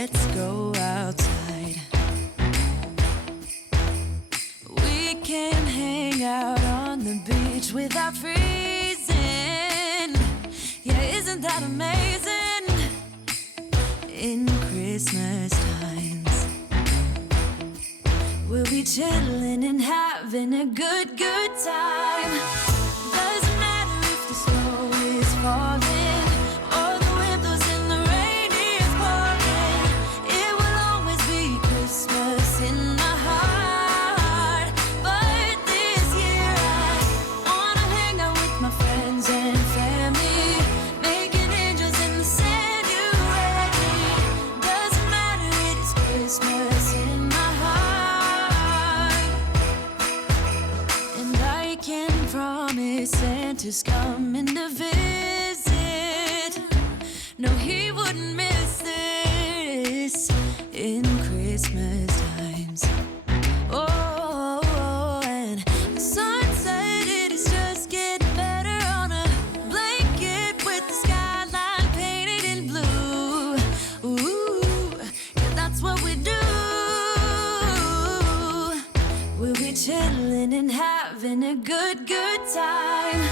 let's go outside. We can hang out on the beach without freezing. Yeah, isn't that amazing? In Christmas times, we'll be chilling and having a good time. Doesn't matter if the snow is falling or the wind blows and the rain is pouring. It will always be Christmas in my heart. But this year I wanna hang out with my friends and family, making angels in the sand. You ready? Doesn't matter, it is Christmas in my heart. And I can promise Santa's coming to visit. No, he wouldn't miss this in Christmas times. Oh, and the sun said it is just getting better on a blanket with the skyline painted in blue. Ooh, yeah, that's what we do. We'll be chilling and having a good time.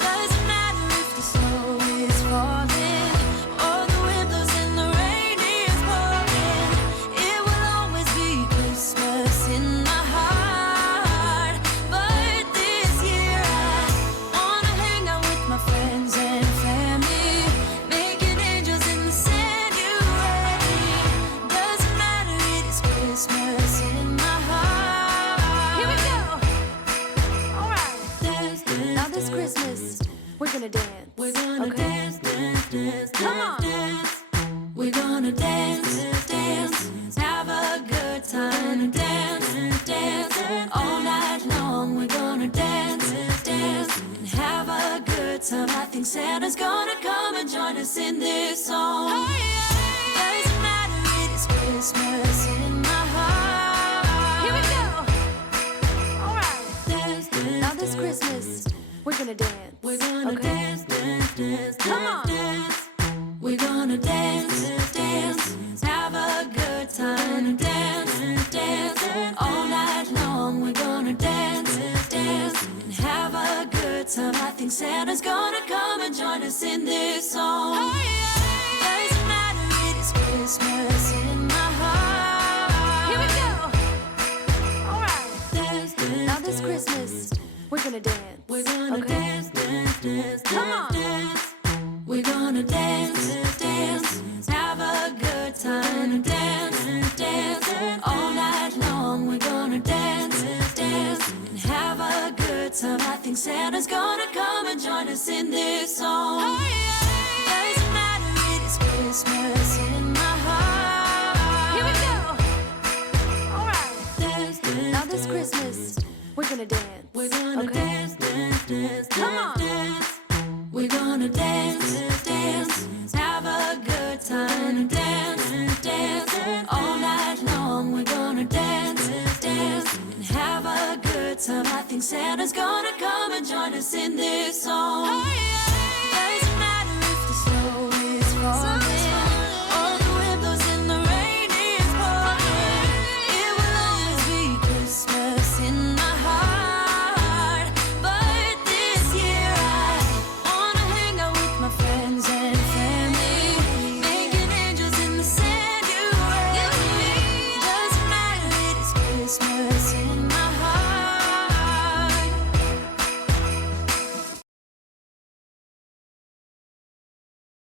Doesn't matter if the snow is falling or the wind blows and the rain is pouring. It will always be Christmas in my heart. But this year I wanna hang out with my friends and family, making angels in the sand. You ready? Doesn't matter, it is Christmas in my heart. Here we go. All right. Now this Christmas, we're gonna dance. We're gonna dance. Come on. We're gonna dance, have a good time. Dance, all night long. We're gonna dance, and have a good time. I think Santa's gonna come and join us in this song. Doesn't matter, it is Christmas in my heart. Here we go. All right. Now this Christmas, we're gonna dance. We're gonna dance. Come on. We're gonna dance, have a good time. Dance, all night long. We're gonna dance, and have a good time. I think Santa's gonna come and join us in this song. Doesn't matter, it is Christmas in my heart. Here we go. All right. Now this Christmas, we're gonna dance. We're gonna dance. Come on. We're gonna dance, have a good time. Dance, all night long. We're gonna dance, and have a good time. I think Santa's gonna come and join us in this song. Doesn't matter, it is Christmas in my heart. Here we go. All right. Now this Christmas, we're gonna dance. We're gonna dance. Come on. We're gonna dance, have a good time. Dance, all night long. We're gonna dance, and have a good time. I think Santa's gonna come and join us in this song. Doesn't matter if the snow is falling or the wind blows and the rain is pouring. It will always be Christmas in my heart. But this year I wanna hang out with my friends and family, making angels in the sand. You ready? Doesn't matter, it is Christmas in